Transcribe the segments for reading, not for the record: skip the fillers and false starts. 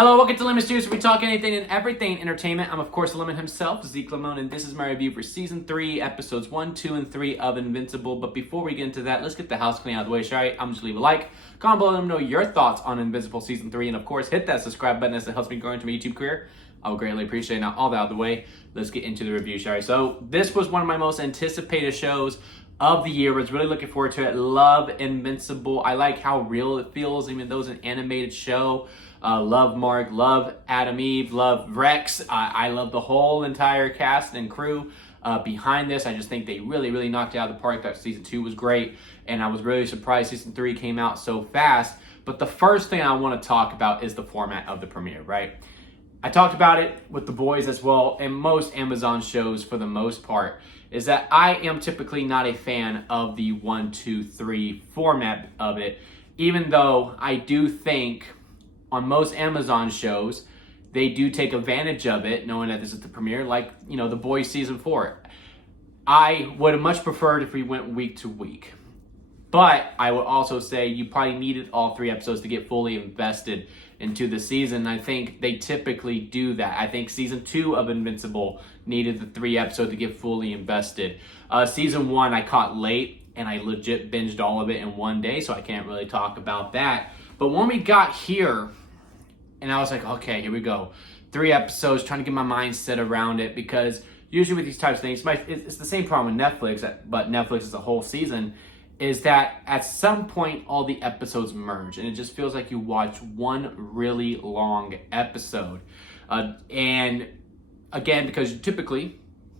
Hello, welcome to Lemon Studios, where we talk anything and everything entertainment. I'm, of course, Lemon himself, Zeke Lemon, and this is my review for Season 3, Episodes 1, 2, and 3 of Invincible. But before we get into that, let's get the house clean out of the way, shall I? I'm just leave a like, comment below, let me know your thoughts on Invincible Season 3, and, of course, hit that subscribe button as it helps me grow into my YouTube career. I would greatly appreciate it. Now, all that out of the way, let's get into the review, shall I? So, this was one of my most anticipated shows of the year. I was really looking forward to it. Love Invincible. I like how real it feels, even though it's an animated show. Love Mark, love Adam Eve, love Rex. I love the whole entire cast and crew behind this. I just think they really knocked it out of the park. That season 2 was great, and I was really surprised season 3 came out so fast. But the first thing I want to talk about is the format of the premiere, right? I talked about it with the boys as well, and most Amazon shows for the most part, is that I am typically not a fan of the 1, 2, 3 format of it, even though I do think on most Amazon shows, they do take advantage of it, knowing that this is the premiere, like, you know, The Boys Season 4. I would have much preferred if we went week to week. But I would also say you probably needed all 3 episodes to get fully invested into the season. I think they typically do that. I think Season 2 of Invincible needed the 3 episodes to get fully invested. Season 1 I caught late, and I legit binged all of it in one day, so I can't really talk about that. But when we got here, and I was like, okay, here we go. 3 episodes, trying to get my mindset around it, because usually with these types of things, it's the same problem with Netflix, but Netflix is a whole season, is that at some point all the episodes merge, and it just feels like you watch one really long episode. And again, because typically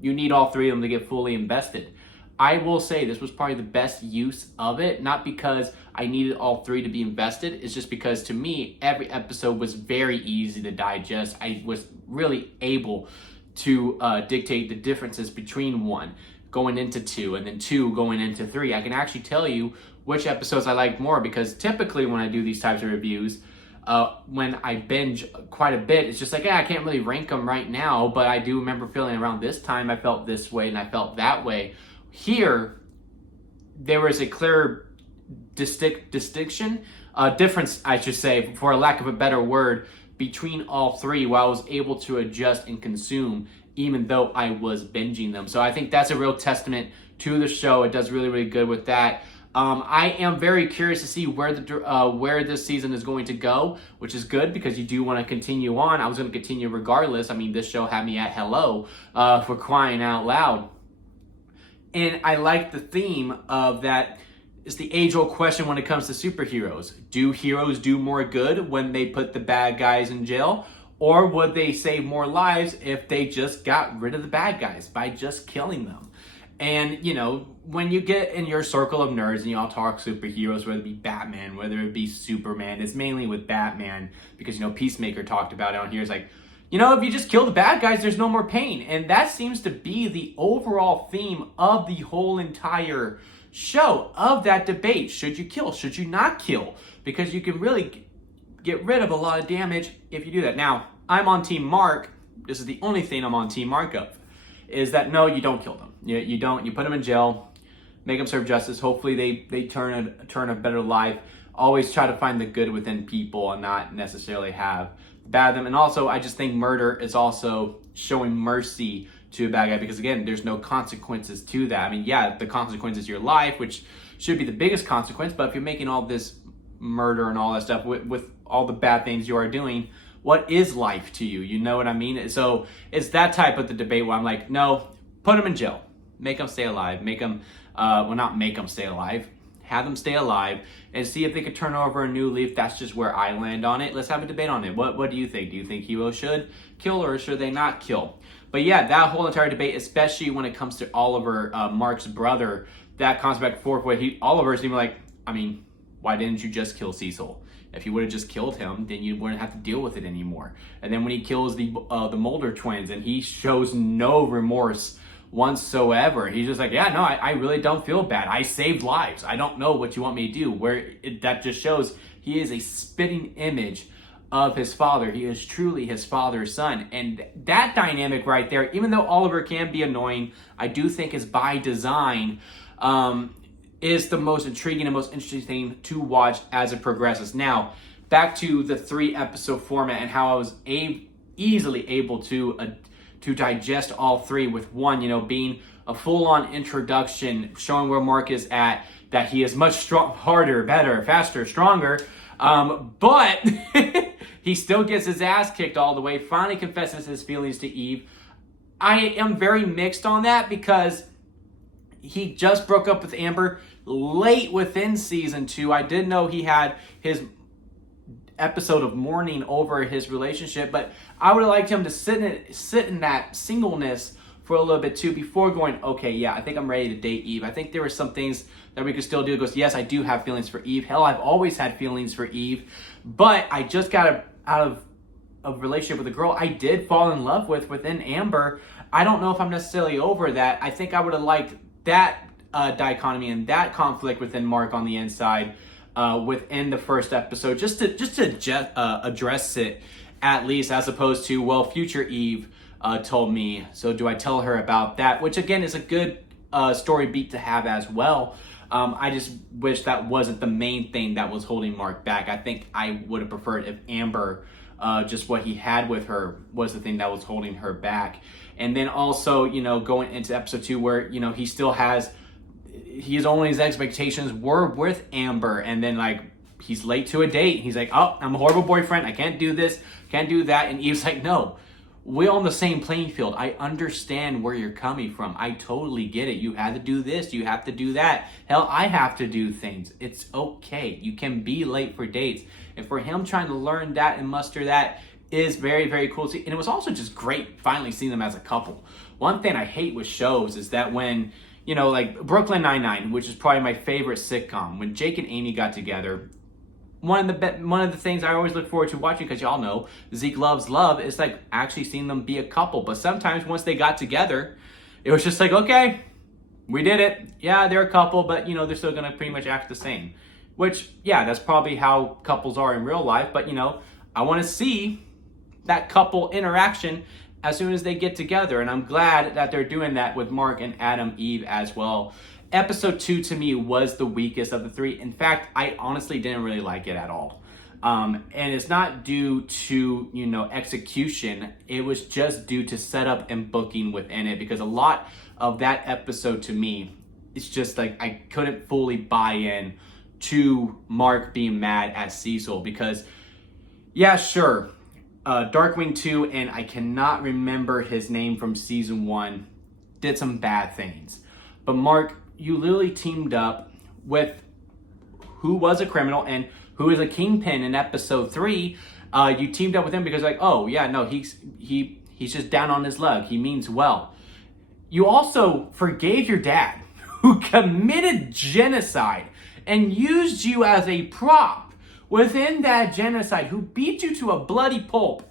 you need all 3 of them to get fully invested. I will say this was probably the best use of it, not because I needed all 3 to be invested. It's just because, to me, every episode was very easy to digest. I was really able to dictate the differences between 1 going into 2 and then 2 going into 3. I can actually tell you which episodes I liked more, because typically when I do these types of reviews, when I binge quite a bit, it's just like, I can't really rank them right now, but I do remember feeling around this time I felt this way and I felt that way. Here, there was a clear difference, I should say, for a lack of a better word, between all 3, where I was able to adjust and consume, even though I was binging them. So I think that's a real testament to the show. It does really good with that. I am very curious to see where this season is going to go, which is good, because you do want to continue on. I was going to continue regardless. I mean, this show had me at hello, for crying out loud. And I like the theme of that. It's the age-old question when it comes to superheroes. Do heroes do more good when they put the bad guys in jail? Or would they save more lives if they just got rid of the bad guys by just killing them? And, you know, when you get in your circle of nerds and you all talk superheroes, whether it be Batman, whether it be Superman, it's mainly with Batman, because, you know, Peacemaker talked about it on here. It's like, you know, if you just kill the bad guys, there's no more pain. And that seems to be the overall theme of the whole entire show, of that debate. Should you kill? Should you not kill? Because you can really get rid of a lot of damage if you do that. Now, I'm on Team Mark. This is the only thing I'm on Team Mark of, is that no, you don't kill them. You don't. You put them in jail, make them serve justice. Hopefully they turn a better life. Always try to find the good within people and not necessarily have bad them. And also, I just think murder is also showing mercy to a bad guy, because again, there's no consequences to that. I mean, yeah, the consequence is your life, which should be the biggest consequence, but if you're making all this murder and all that stuff with all the bad things you are doing, what is life to you? You know what I mean? So it's that type of the debate where I'm like, no, put them in jail, make them stay alive, make them, not make them stay alive, have them stay alive, and see if they could turn over a new leaf. That's just where I land on it. Let's have a debate on it. What do you think? Do you think heroes should kill, or should they not kill? But yeah, that whole entire debate, especially when it comes to Oliver, Mark's brother, that comes back and forth where Oliver's even like, I mean, why didn't you just kill Cecil? If you would have just killed him, then you wouldn't have to deal with it anymore. And then when he kills the Mulder twins, and he shows no remorse whatsoever. He's just like, yeah, no, I really don't feel bad. I saved lives. I don't know what you want me to do. That just shows he is a spitting image of his father. He is truly his father's son. And that dynamic right there, even though Oliver can be annoying, I do think is by design, is the most intriguing and most interesting thing to watch as it progresses. Now, back to the 3-episode format and how I was easily able to digest all 3 with one, being a full-on introduction, showing where Mark is at, that he is much harder, better, faster, stronger, but he still gets his ass kicked all the way, finally confesses his feelings to Eve. I am very mixed on that because he just broke up with Amber late within season 2. I did know he had his episode of mourning over his relationship, but I would have liked him to sit in that singleness for a little bit too before going, okay, yeah, I think I'm ready to date Eve. I think there were some things that we could still do. It goes, yes, I do have feelings for Eve. Hell, I've always had feelings for Eve, but I just got out of a relationship with a girl I did fall in love within Amber. I don't know if I'm necessarily over that. I think I would have liked that dichotomy and that conflict within Mark on the inside within the first episode, just to address it at least, as opposed to, well, future Eve told me, so do I tell her about that? Which again is a good story beat to have as well. I just wish that wasn't the main thing that was holding Mark back. I think I would have preferred if Amber, just what he had with her, was the thing that was holding her back. And then also, going into episode 2 where, he still has, his only his expectations were with Amber, and then like he's late to a date. He's like, oh, I'm a horrible boyfriend. I can't do this, can't do that. And Eve's like, no, we're on the same playing field. I understand where you're coming from. I totally get it. You had to do this. You have to do that. Hell, I have to do things. It's okay. You can be late for dates. And for him trying to learn that and muster that is very, very cool to see. And it was also just great finally seeing them as a couple. One thing I hate with shows is that when, like Brooklyn Nine-Nine, which is probably my favorite sitcom, when Jake and Amy got together, one of the things I always look forward to watching, because y'all know Zeke loves love, is like actually seeing them be a couple. But sometimes once they got together, it was just like, okay, we did it. Yeah, they're a couple, but they're still gonna pretty much act the same. Which, yeah, that's probably how couples are in real life. But I want to see that couple interaction as soon as they get together, and I'm glad that they're doing that with Mark and Adam Eve as well. Episode 2 to me was the weakest of the 3. In fact, I honestly didn't really like it at all. And it's not due to, execution. It was just due to setup and booking within it, because a lot of that episode to me, it's just like I couldn't fully buy in to Mark being mad at Cecil, because, yeah, sure, Darkwing 2, and I cannot remember his name from season 1, did some bad things. But Mark, you literally teamed up with who was a criminal and who is a kingpin in episode 3. You teamed up with him because oh yeah, no, he's just down on his luck. He means well. You also forgave your dad, who committed genocide and used you as a prop within that genocide, who beat you to a bloody pulp.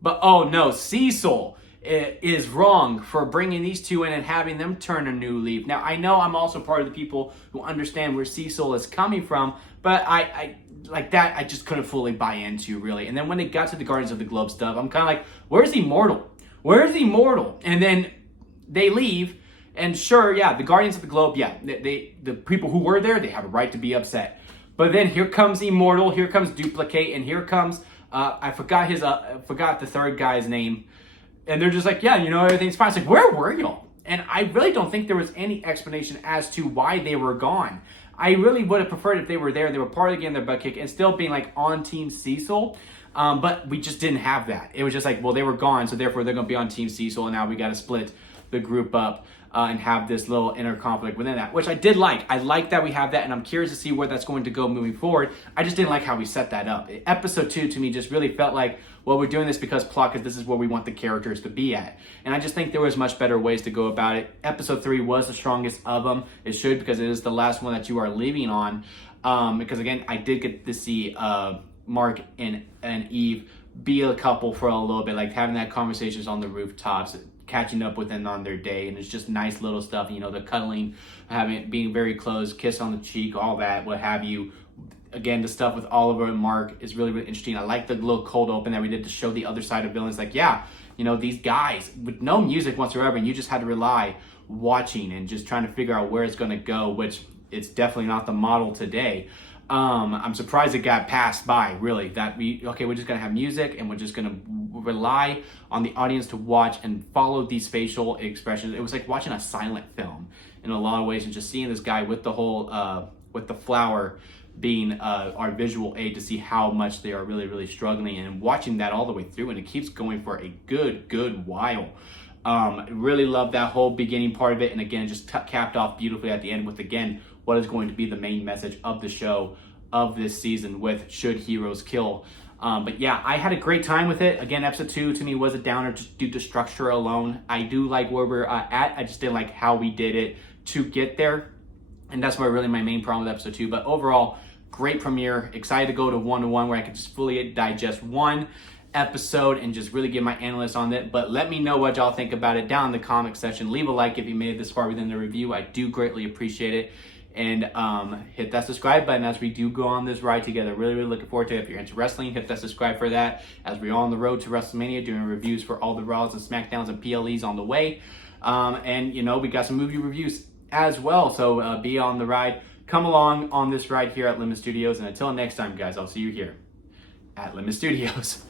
But oh no, Cecil is wrong for bringing these two in and having them turn a new leaf. Now, I know I'm also part of the people who understand where Cecil is coming from, but I like that, I just couldn't fully buy into, really. And then when it got to the Guardians of the Globe stuff, I'm kind of like, where's Immortal? Where's Immortal? And then they leave, and sure, yeah, the Guardians of the Globe, yeah, the people who were there, they have a right to be upset. But then here comes Immortal, here comes Duplicate, and here comes, I forgot the third guy's name. And they're just like, yeah, everything's fine. It's like, where were y'all? And I really don't think there was any explanation as to why they were gone. I really would have preferred if they were there, they were part of getting their butt kicked and still being like on Team Cecil. But we just didn't have that. It was just like, well, they were gone, so therefore they're going to be on Team Cecil, and now we got to split the group up and have this little inner conflict within that, which I did like. I like that we have that, and I'm curious to see where that's going to go moving forward. I just didn't like how we set that up. Episode 2 to me just really felt like, well, we're doing this because plot, because this is where we want the characters to be at. And I just think there was much better ways to go about it. Episode 3 was the strongest of them. It should, because it is the last one that you are leaving on. Because again, I did get to see Mark and Eve be a couple for a little bit, like having that conversations on the rooftops, catching up with them on their day, and it's just nice little stuff, the cuddling, being very close, kiss on the cheek, all that, what have you. Again, the stuff with Oliver and Mark is really, really interesting. I like the little cold open that we did to show the other side of villains. Like, yeah, these guys with no music whatsoever, and you just had to rely watching and just trying to figure out where it's going to go, which it's definitely not the model today. I'm surprised it got passed by, really, that we're just gonna have music and we're just gonna rely on the audience to watch and follow these facial expressions. It was like watching a silent film in a lot of ways, and just seeing this guy with the whole with the flower being our visual aid to see how much they are really, really struggling, and watching that all the way through, and it keeps going for a good while. Really love that whole beginning part of it, and again, just capped off beautifully at the end with, again, what is going to be the main message of the show of this season with Should Heroes Kill? But yeah, I had a great time with it. Again, episode 2 to me was a downer just due to structure alone. I do like where we're at. I just didn't like how we did it to get there. And that's really my main problem with episode 2. But overall, great premiere. Excited to go to 1-to-1 where I can just fully digest one episode and just really give my analysis on it. But let me know what y'all think about it down in the comment section. Leave a like if you made it this far within the review. I do greatly appreciate it. And hit that subscribe button as we do go on this ride together. Really, really looking forward to it. If you're into wrestling, hit that subscribe for that, as we're on the road to WrestleMania, doing reviews for all the Raws and SmackDowns and PLEs on the way. And, you know, we got some movie reviews as well. So be on the ride. Come along on this ride here at Limit Studios. And until next time, guys, I'll see you here at Limit Studios.